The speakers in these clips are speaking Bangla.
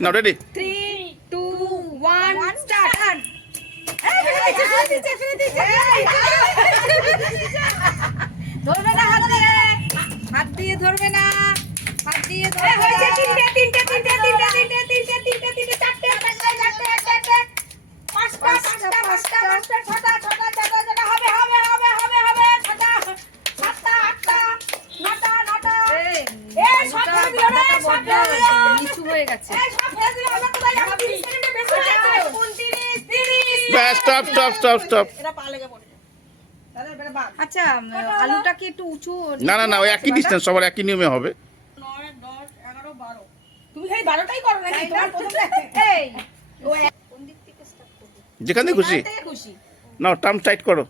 Now ready? Three, two, one, one start. ধরবে না হাত দিয়ে হাত দিয়ে ধরবে না হাত দিয়ে ধরবে তিনটে তিনটে তিনটে তিনটে স্টপ স্টপ স্টপ স্টপ বাদ আচ্ছা আলুটা কি একটু উঁচু? না না না ওই একই ডিস্টেন্স সবার একই নিয়মে হবে। তুমি খালি বারোটাই করো তোমার যেখান থেকে খুশি? খুশি টার্ম টাইট করো।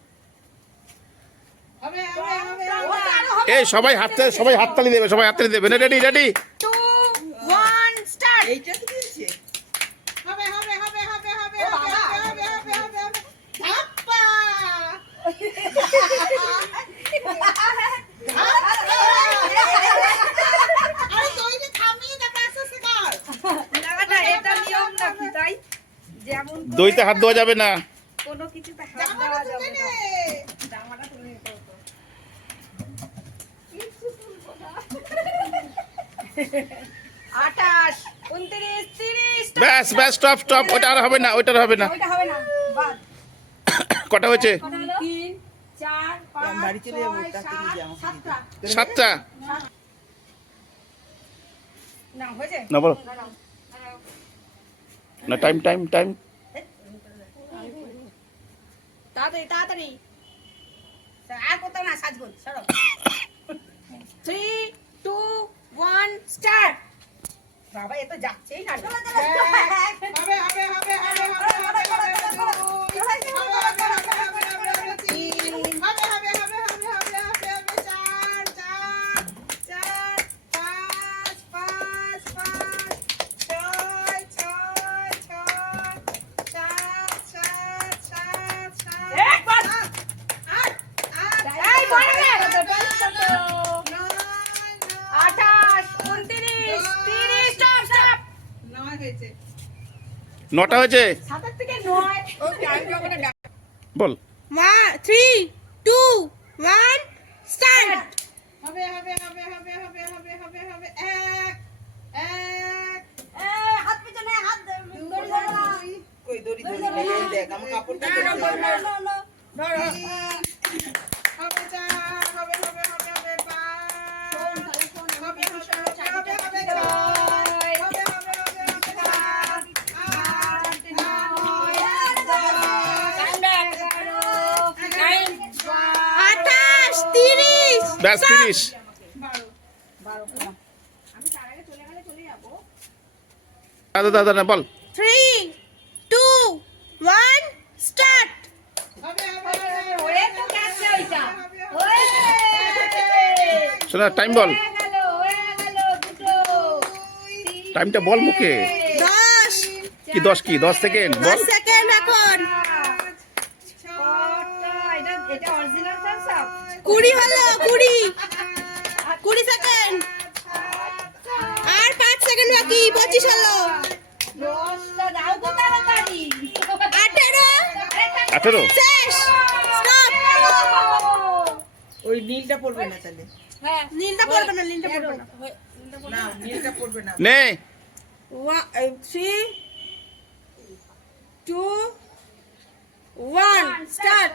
এই সবাই হাততালি সবাই হাততালি দেবে সবাই হাততালি দেবে। Ready ready two one start এইটা কি দিয়েছে হবে হবে হবে হবে হবে ও হবে বাবা। হবে হবে হবে হবে ধাপ্পা আরে তুই যে থামিয়ে দেখা আসছে কার না না এটা নিয়ম নাকি তাই যেমন দইতে হাত দেওয়া যাবে না। কোনো কিছুতে হাত দেওয়া যাবে না। জামাটা তুলে নিতে হতো আঠাশ উনত্রিশ তিরিশ ব্যাস ব্যাস স্টপ স্টপ ওটা আর হবে না ওইটা আর হবে না। ওইটা হবে না বাদ। কটা হয়েছে? সাতটা। সাতটা? না হয়েছে? না বলো। না, টাইম টাইম টাইম তাড়াতাড়ি তাড়াতাড়ি। আর কোথাও না সাজগুন সরো। থ্রি টু ওয়ান স্টার্ট বাবা এ তো যাচ্ছেই না হবে হবে হবে হবে হবে হবে চার চার চার পাঁচ পাঁচ পাঁচ ছয় ছয় ছয় সাত সাত সাত সাত একবার। আট আট এই বড় রে। নয় আঠাশ উনত্রিশ তিরিশ স্টপ স্টপ নয় হয়েছে নটা হয়েছে বল। থ্রি টু ওয়ান স্টার্ট হবে হবে হবে হবে হবে হবে হবে হবে। এক এক। হাত পিছনে হাত দড়ি ধরো কই দড়ি দড়ি এই দেখ আমার কাপড়টা না। ধরো হবে চার। ব্যাস ফিনিশ দাদা দাদা না বল। থ্রি টু ওয়ান স্টার্ট শোনা টাইম বল। টাইমটা বল মুখে। দশ। কি দশ সেকেন্ড বল। সেকেন্ড এখন। এটা এটা অরিজিনাল থামস আপ কুড়ি হলো কুড়ি। কুড়ি সেকেন্ড আর পাঁচ সেকেন্ড বাকি পঁচিশ হলো। দশটা দাও তো তাড়াতাড়ি আঠেরো। আঠেরো? শেষ। স্টপ ওই নীলটা পড়বে না তাহলে। হ্যাঁ। নীলটা পড়বে না নীলটা পড়বে না। না নীলটা পড়বে না। নে। থ্রি টু ওয়ান স্টার্ট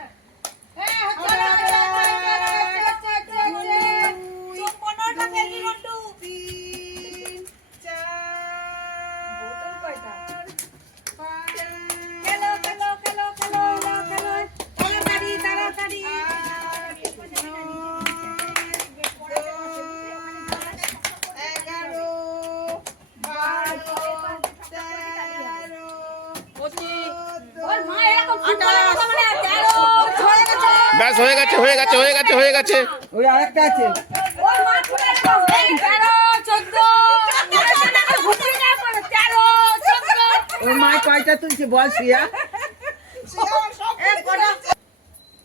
ব্যাস হয়ে গেছে হয়ে গেছে হয়ে গেছে হয়ে গেছে। ওই আরেকটা আছে। ওর মা কয়টা তুলছে বল শ্রিয়া?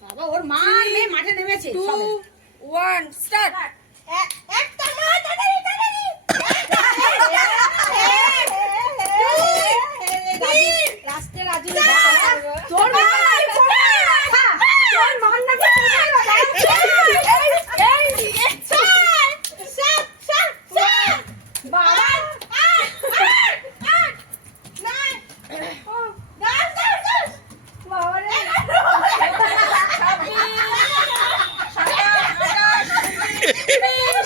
বাবা ওর মা মাঠে নেমেছে। Two one start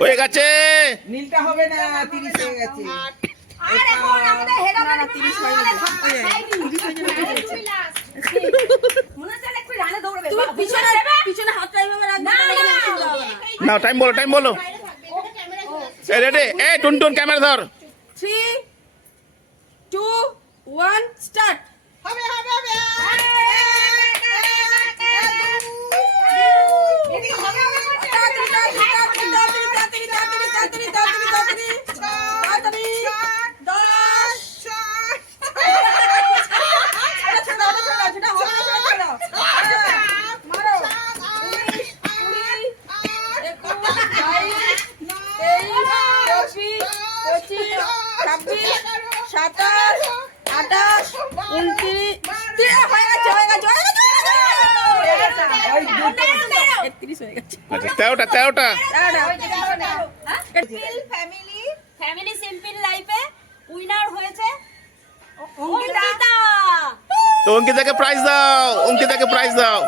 হয়ে গেছে। নীলটা হবে না 30 হয়ে গেছে। আর এখন আমাদের হেডার না 30 হয়ে গেছে। না টাইম বলো টাইম বলো। এ রেডি। এ টুনটুন ক্যামেরা ধর। 3 2 1 স্টার্ট হবে হবে হবে। তেরোটা তেরোটা। ফ্যামিলি লাইফে উইনার হয়েছে অঙ্কিতাকে প্রাইজ দাও অঙ্কিতাকে প্রাইজ দাও।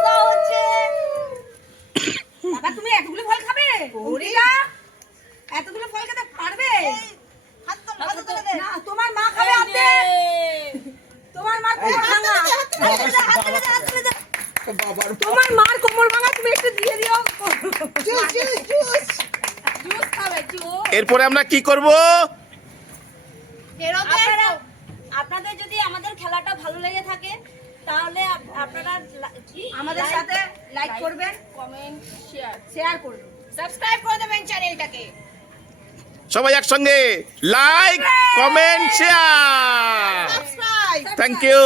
এরপরে আমরা কি করব? আপনাদের যদি আমাদের খেলাটা ভালো লেগে থাকে তাহলে আপনারা আমাদের সাথে লাইক করবেন। কমেন্ট শেয়ার শেয়ার করবেন। সাবস্ক্রাইব করে দেবেন চ্যানেলটাকে সবাই একসঙ্গে like comment share thank you